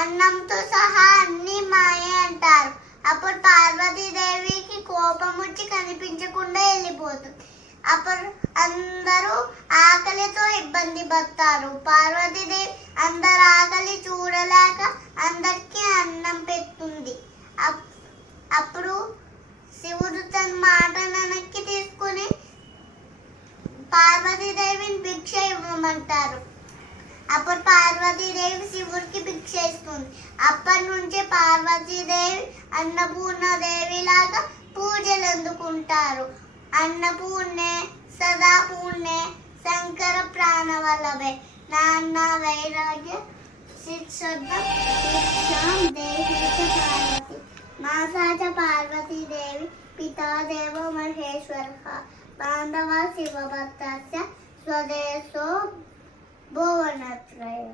అన్నంతో సహా అన్ని మాయే అంటారు. అప్పుడు పార్వతీదేవికి కోపం వచ్చి కనిపించకుండా వెళ్ళిపోతుంది. అప్పుడు అందరూ ఆకలితో ఇబ్బంది పడతారు. పార్వతీదేవి అందరు ఆకలి చూడలేక అందరికీ అన్నం పెడుతుంది. అప్పుడు శివుడు తన మాట వెనక్కి తీసుకుని పార్వతీదేవిని భిక్ష ఇవ్వమంటారు. అప్పుడు పార్వతీదేవి శివుడికి భిక్ష ఇస్తుంది. అప్పటి నుంచి పార్వతీదేవి అన్నపూర్ణదేవి లాగా పూజలు అందుకుంటారు. అన్నపూర్ణే సదా పూర్ణే శంకర ప్రాణవల్లభే నాన్న వైరాగ్య శిక్షాం దేహి పార్వతి మాసాచ పార్వతీదేవి పితా దేవో మహేశ్వరః బాంధవ శివభక్తస్య స్వదేశో భువనత్రయ.